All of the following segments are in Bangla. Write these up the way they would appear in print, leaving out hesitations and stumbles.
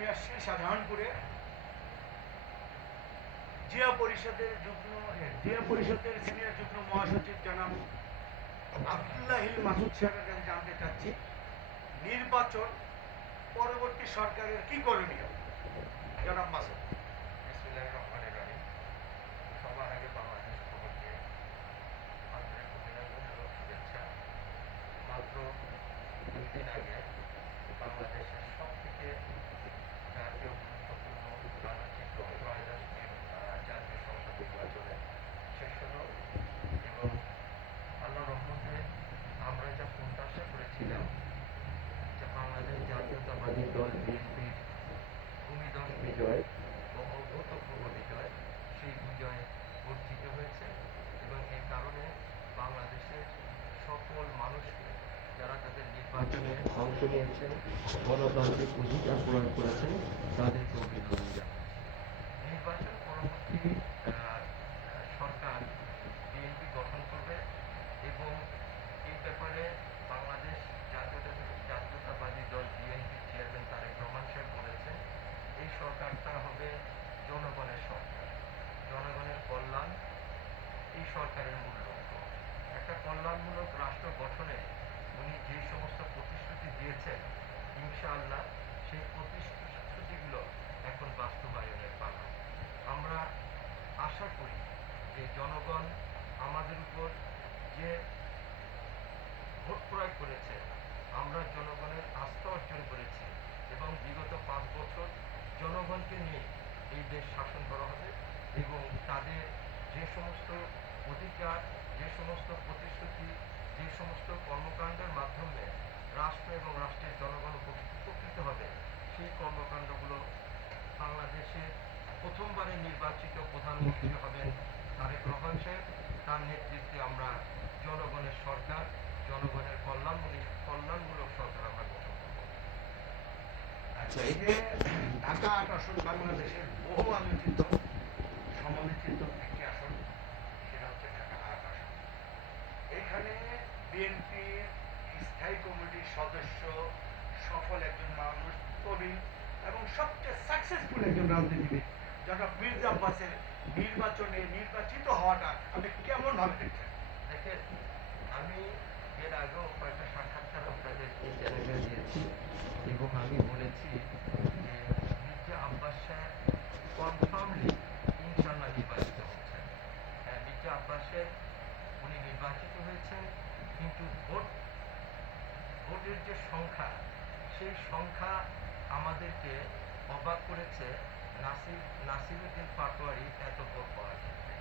আমি আসছি শাহজাহানপুরে জিয়া পরিষদের সিনিয়র যুগ্ম মহাসচিব জনাব আব্দুল্লাহিল মাসুদ সাহেবের কাছে জানতে চাচ্ছি নির্বাচন পরবর্তী সরকারের কি করণীয়। জনাব মাসুদ। বিসমিল্লাহির রহমানির রহিম। সবার আগে বাংলাদেশ খবরকে আন্তরিক অভিনন্দন এবং শুভেচ্ছা। মাত্র 2 দিন আগে বাংলাদেশের সবথেকে জাতীয় গুরুত্বপূর্ণ আলোচিত ত্রয়োদশটি জাতীয় সংসদ নির্বাচনে শেষ হলো এবং আল্লাহর রহমতে আমরা যা প্রত্যাশা করেছিলাম যে বাংলাদেশ জাতীয়তাবাদী দল বিএনপির ভূমিদস্যু বিজয় ও অভূতপূর্ব বিজয়, সেই বিজয় অর্জিত হয়েছে এবং এই কারণে বাংলাদেশের সকল মানুষকে যারা তাদের নির্বাচনে অংশ নিয়েছেন, গণতান্ত্রিক অধিকার প্রয়োগ করেছেন, তাদেরকে অভিনন্দন জানাচ্ছি। নির্বাচন পরবর্তী সরকার বিএনপি গঠন করবে এবং এই ব্যাপারে বাংলাদেশ জাতীয়তাবাদী দল বিএনপির চেয়ারম্যান তারেক রহমান সাহেব বলেছেন এই সরকারটা হবে জনগণের সরকার, জনগণের কল্যাণ এই সরকারের মূল লক্ষ্য। একটা কল্যাণমূলক রাষ্ট্র গঠনে উনি যে সমস্ত প্রতিশ্রুতি দিয়েছেন, ইনশাআল্লাহ সেই প্রতিশ্রুতিগুলো এখন বাস্তবায়নের পালা। আমরা আশা করি যে জনগণ আমাদের উপর যে ভোট প্রয়োগ করেছে, আমরা জনগণের আস্থা অর্জন করেছি এবং বিগত 5 বছর জনগণকে নিয়ে এই দেশ শাসন করা হবে এবং তাদের যে সমস্ত অধিকার, যে সমস্ত প্রতিশ্রুতি, যে সমস্ত কর্মকাণ্ডের মাধ্যমে রাষ্ট্র এবং রাষ্ট্রের জনগণ উপকৃত হবে, সেই কর্মকাণ্ডগুলো বাংলাদেশে প্রথমবারের নির্বাচিত প্রধানমন্ত্রী হবেন তারেক রহমান সাহেব। তার নেতৃত্বে আমরা জনগণের সরকার, জনগণের কল্যাণমূলক সরকার আমরা গঠন করব। আচ্ছা, এই যে ঢাকা 8 আসন বাংলাদেশের বহু আলোচিত সমালোচিত একটি আসন, সেটা হচ্ছে ঢাকা 8 আসন। এখানে বিএনপির স্থায়ী কমিটির সদস্য, সফল একজন মানুষ, প্রবীণ এবং সবচেয়ে সাকসেসফুল একজন রাজনীতিবিদ জনাব মির্জা আব্বাসের নির্বাচনে নির্বাচিত হওয়াটা আপনি কেমন ভাবে দেখছেন? দেখেন, আমি এর আগেও কয়েকটা সাক্ষাৎকার আপনাদের এই চ্যানেলে দিয়েছি এবং আমি বলেছি যে মির্জা আব্বাস সাহেব কনফার্মলি ইনশাল্লাহ নির্বাচিত হচ্ছেন। হ্যাঁ, মির্জা আব্বাস সাহেব উনি নির্বাচিত হয়েছেন, কিন্তু ভোটের যে সংখ্যা, সেই সংখ্যা আমাদেরকে অবাক করেছে। নাসিরউদ্দিন পাটোয়ারি এত ভোট পাওয়ার ক্ষেত্রে।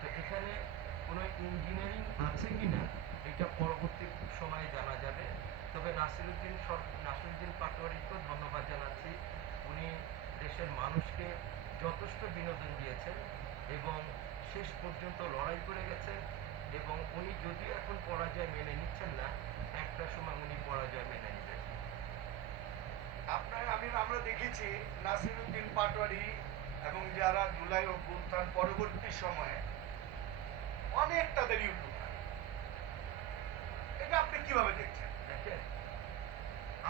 তো এখানে কোনো ইঞ্জিনিয়ারিং আছে কিনা এটা পরবর্তী সময়ে জানা যাবে। তবে নাসিরউদ্দিন পাটোয়ারিকেও ধন্যবাদ জানাচ্ছি। উনি দেশের মানুষকে যথেষ্ট বিনোদন দিয়েছেন এবং শেষ পর্যন্ত লড়াই করে গেছেন এবং উনি যদিও এখন পরাজয় মেনে নিচ্ছেন না, একটা সময় উনি পরাজয় মেনে নেবেন। আমরা দেখেছি নাসিরউদ্দিন পাটোয়ারি এবং যারা জুলাই অভ্যুত্থান পরবর্তী সময়ে অনেক তাদের ইউটিউব, এটা আপনি কিভাবে দেখছেন? দেখেন,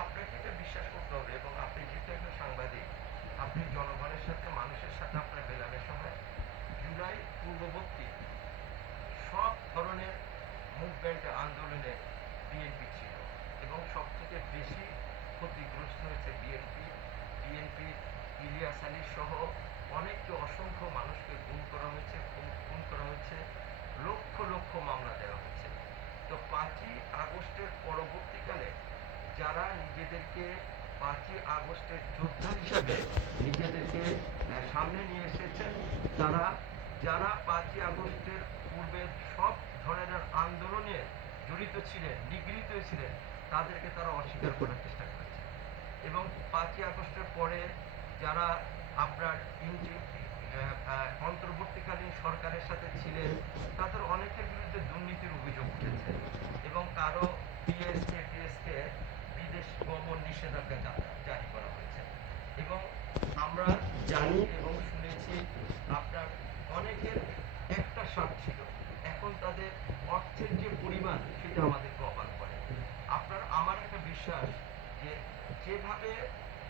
আপনাকে এটা বিশ্বাস করতে হবে এবং আপনি যেহেতু একজন সাংবাদিক, আপনি জনগণের সাথে, মানুষের সাথে আপনার মেলামেশা হয়। জুলাই পূর্ববর্তী সব ধরনের মুভমেন্ট, আন্দোলনে বিএনপি ছিল এবং সবথেকে বেশি ক্ষতিগ্রস্ত হয়েছে বিএনপি ইলিয়াস আলী সহ অনেককে, অসংখ্য মানুষকে খুন করা হয়েছে, লক্ষ লক্ষ মামলা দেওয়া হয়েছে। তো 5ই আগস্টের পরবর্তীকালে যারা নিজেদেরকে 5ই আগস্টের যোদ্ধা হিসাবে নিজেদেরকে সামনে নিয়ে এসেছেন, যারা 5ই আগস্টের পূর্বে সব ধরনের আন্দোলনে জড়িত ছিলেন, নিগৃহীত ছিলেন, তাদেরকে তারা অস্বীকার করার চেষ্টা করেছে এবং 5ই আগস্টের পরে যারা আপনার অন্তর্বর্তীকালীন সরকারের সাথে ছিলেন, তাদের অনেকের বিরুদ্ধে দুর্নীতির অভিযোগ উঠেছে এবং কারো টিএসকে বিদেশ গমন নিষেধাজ্ঞা জারি করা হয়েছে এবং আমরা জানি এবং শুনেছি আপনার অনেকের একটা স্বাদ ছিল, এখন তাদের অর্থের যে পরিমাণ সেটা আমাদেরকে অবাক করে। আমার একটা বিশ্বাস যে যেভাবে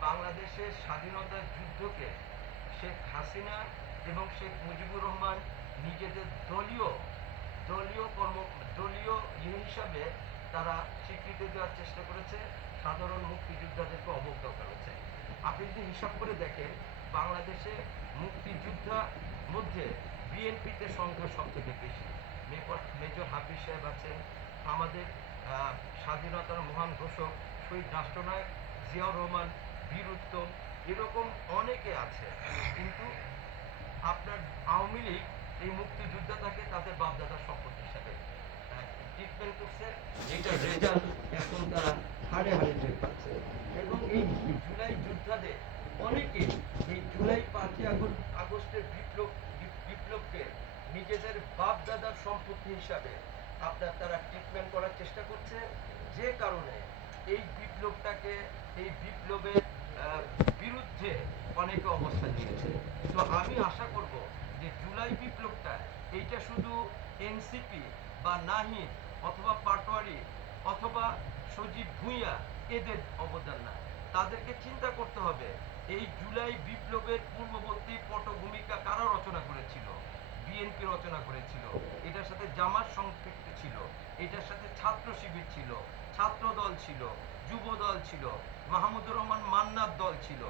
বাংলাদেশের স্বাধীনতার যুদ্ধকে শেখ হাসিনা এবং শেখ মুজিবুর রহমান নিজেদের দলীয় হিসাবে তারা স্বীকৃতি দেওয়ার চেষ্টা করেছে, সাধারণ মুক্তিযোদ্ধাদেরকে অবজ্ঞ করেছে। আপনি যদি হিসাব করে দেখেন, বাংলাদেশে মুক্তিযোদ্ধার মধ্যে বিএনপিতে সংখ্যা সব থেকে বেশি। মেজর হাফিজ সাহেব আছেন, আমাদের স্বাধীনতার মহান ঘোষক শহীদ রাষ্ট্রনায়ক জিয়াউর রহমান, বীর উত্তম, এরকম অনেকে আছে। কিন্তু আপনার আওয়ামী লীগ এই মুক্তিযোদ্ধাটাকে তাদের বাপদাদার সম্পত্তি হিসাবে ট্রিটমেন্ট করছে, যেটার রেজাল্ট এখন তারা হাড়ে হাড়ে টের পাচ্ছে। এবং এই জুলাই যোদ্ধাদের অনেকে এই জুলাই 5ই আগস্টের বিপ্লবকে নিজেদের বাপদাদার সম্পত্তি হিসাবে আপনার তারা ট্রিটমেন্ট করার চেষ্টা করছে, যে কারণে এই বিপ্লবের বিরুদ্ধে অনেকে অবস্থান নিয়েছে। তো আমি আশা করব যে জুলাই বিপ্লবটা এইটা শুধু এনসিপি বা নাহিদ অথবা পাটোয়ারি অথবা সজীব ভুঁইয়া এদের অবদান না। তাদেরকে চিন্তা করতে হবে এই জুলাই বিপ্লবের পূর্ববর্তী পটভূমিকা কারা রচনা করেছিল। বিএনপি রচনা করেছিল, এটার সাথে জামাত সম্পৃক্ত ছিল, এটার সাথে ছাত্র শিবির ছিল, ছাত্র দল ছিল, যুব দল ছিল, মাহমুদুর রহমান মান্নার দল ছিল,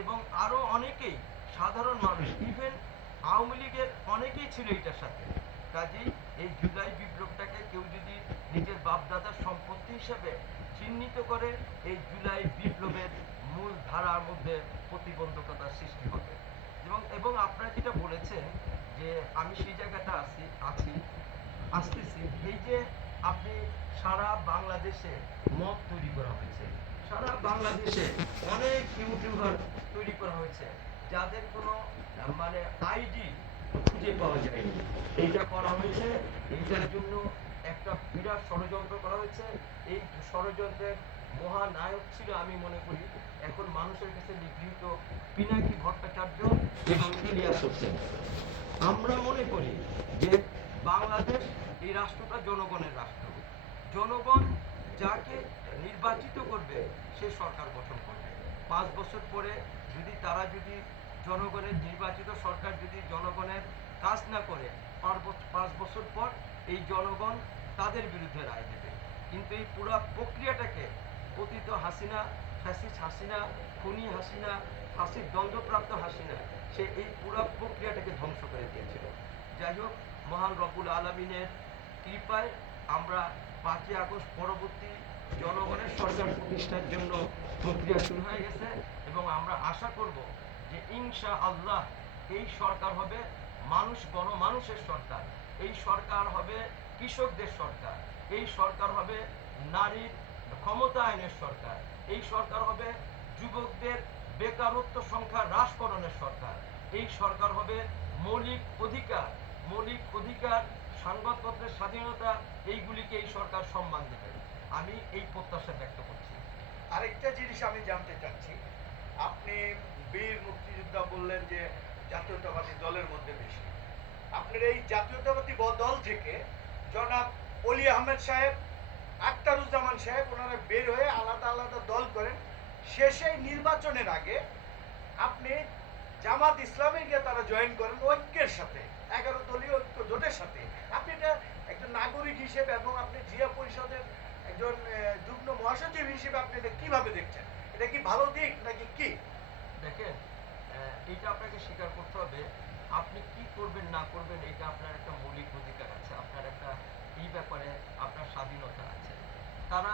এবং আরো অনেকেই সাধারণ মানুষ, ইভেন আওয়ামী লীগের অনেকেই ছিল এটার সাথে। কাজেই এই জুলাই বিপ্লবটাকে কেউ যদি নিজের বাপদাদার সম্পত্তি হিসেবে চিহ্নিত করে, এই জুলাই বিপ্লবের মূল ধারার মধ্যে প্রতিবন্ধকতার সৃষ্টি হবে। এবং আপনারা যেটা বলেছেন যে আমি সেই জায়গাটা আসতেছি, এই যে আপনি সারা বাংলাদেশে মব তৈরি করা হয়েছে, সারা বাংলাদেশে অনেক ইউটিউবার তৈরি করা হয়েছে যাদের কোনো মানে আইডি খুঁজে পাওয়া যায়নি। এইটা করা হয়েছে, এইটার জন্য একটা বিরাট ষড়যন্ত্র করা হয়েছে। এই ষড়যন্ত্রের মহানায়ক ছিল আমি মনে করি এখন মানুষের কাছে নিগৃহীত পিনাকি ভট্টাচার্য এবং ইলিয়াস হোসেন। আমরা মনে করি যে বাংলাদেশ এই রাষ্ট্রটা জনগণের রাষ্ট্র। জনগণ যাকে নির্বাচিত করবে সে সরকার গঠন করবে। 5 বছর পরে যদি জনগণের নির্বাচিত সরকার যদি জনগণের কাজ না করে, 5 বছর পর এই জনগণ তাদের বিরুদ্ধে রায় দেবে। কিন্তু এই পুরো প্রক্রিয়াটাকে পতিত হাসিনা, ফ্যাসিস্ট হাসিনা, খুনি হাসিনা, ফাঁসির দণ্ডপ্রাপ্ত হাসিনা, সে এই পুরো প্রক্রিয়াটাকে ধ্বংস করে দিয়েছিল। যাই হোক, মহান রব্বুল আলামিনের কৃপায় আমরা 5ই আগস্ট পরবর্তী জনগণের সরকার প্রতিষ্ঠার জন্য প্রক্রিয়া শুরু হয়ে গেছে, এবং আমরা আশা করব যে ইনশাআল্লাহ এই সরকার হবে গণমানুষের সরকার, এই সরকার হবে কৃষকদের সরকার, এই সরকার হবে নারীর ক্ষমতায়নের সরকার, এই সরকার হবে যুবকদের বেকারত্ব সংখ্যা হ্রাসকরণের সরকার, এই সরকার হবে মৌলিক অধিকার, সংবাদপত্রের স্বাধীনতা, এইগুলিকে এই সরকার সম্মান দেবে। আমি এই প্রত্যাশা ব্যক্ত করছি। আরেকটা জিনিস আমি জানতে চাচ্ছি, আপনি বীর মুক্তিযোদ্ধা বললেন যে জাতীয়তাবাদী দলের মধ্যে বেশি। আপনার এই জাতীয়তাবাদী দল থেকে জনাব অলি আহমেদ সাহেব, আখতারুজ্জামান সাহেব, ওনারা বের হয়ে আলাদা আলাদা দল করেন। শেষে নির্বাচনের আগে আপনি জামাত ইসলামে গিয়ে তারা জয়েন করেন ঐক্যের সাথে, 11 দলীয় ঐক্য জোটের সাথে। আপনি এটা একজন নাগরিক হিসেবে এবং আপনি জিয়া পরিষদের একজন যুগ্ম মহাসচিব হিসেবে আপনি এটা কিভাবে দেখছেন? এটা কি ভালো দিক নাকি কি? দেখেন, এটা আপনাকে স্বীকার করতে হবে, আপনি কি করবেন না করবেন এটা আপনার একটা মৌলিক অধিকার আছে, আপনার একটা এই ব্যাপারে আপনার স্বাধীনতা আছে। তারা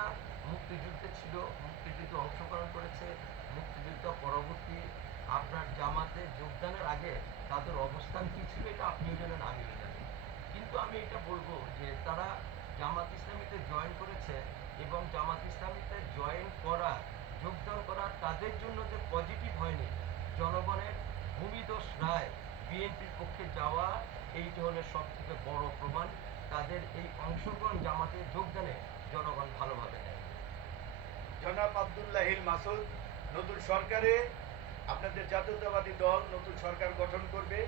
মুক্তিযুদ্ধে ছিল, মুক্তিযুদ্ধে অংশগ্রহণ করেছে, মুক্তিযুদ্ধ পরবর্তী আপনার জামাতে যোগদানের আগে তাদের অবস্থান কি ছিল এটা আপনিও জানেন, আমিও জানি। কিন্তু আমি এটা বলবো যে তারা জামাত ইসলামীতে জয়েন করেছে, এবং জামাত ইসলামীতে যোগদান করা তাদের জন্য যে পজিটিভ হয়নি, জনগণের ভূমিদোষ রায় বিএনপির পক্ষে যাওয়া, এইটা হলো সব থেকে বড় প্রমাণ। তাদের এই অংশগ্রহণ জামাতে যোগদানে জনগণ ভালোভাবে নেয়। জনাব আব্দুল্লাহিল মাসুদ, নতুন সরকারে আপনাদের জাতীয়তাবাদী দল নতুন সরকার গঠন করবে।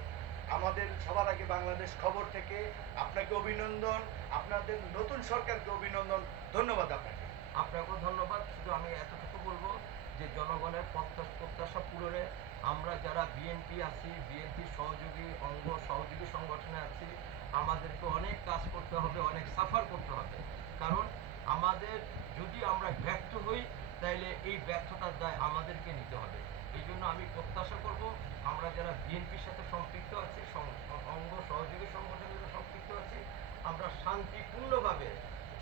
আমাদের সবার আগে বাংলাদেশ খবর থেকে আপনাকে অভিনন্দন, আপনাদের নতুন সরকারকে অভিনন্দন। ধন্যবাদ আপনাকে। আপনাকেও ধন্যবাদ। শুধু আমি এতটুকু বলবো যে জনগণের প্রত্যাশা পূরণে আমরা যারা বিএনপি আছি, বিএনপির সহযোগী অঙ্গ সহযোগী সংগঠনে আছি, আমাদেরকে অনেক কাজ করতে হবে, অনেক সাফার করতে হবে। কারণ আমাদের যদি আমরা ব্যর্থ হই, তাইলে এই ব্যর্থতার দায় আমাদেরকে নিতে হবে। এই জন্য আমি প্রত্যাশা করব, আমরা যারা বিএনপির সাথে সম্পৃক্ত আছি, অঙ্গ সহযোগী সংগঠনের সাথে সম্পৃক্ত আছি, আমরা শান্তিপূর্ণভাবে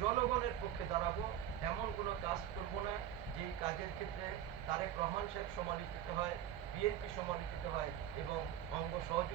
জনগণের পক্ষে দাঁড়াবো। এমন কোনো কাজ করব না যেই কাজের ক্ষেত্রে তারেক রহমান সাহেব সমালোচিত হয়, বিএনপি সমালোচিত হয় এবং অঙ্গ সহযোগী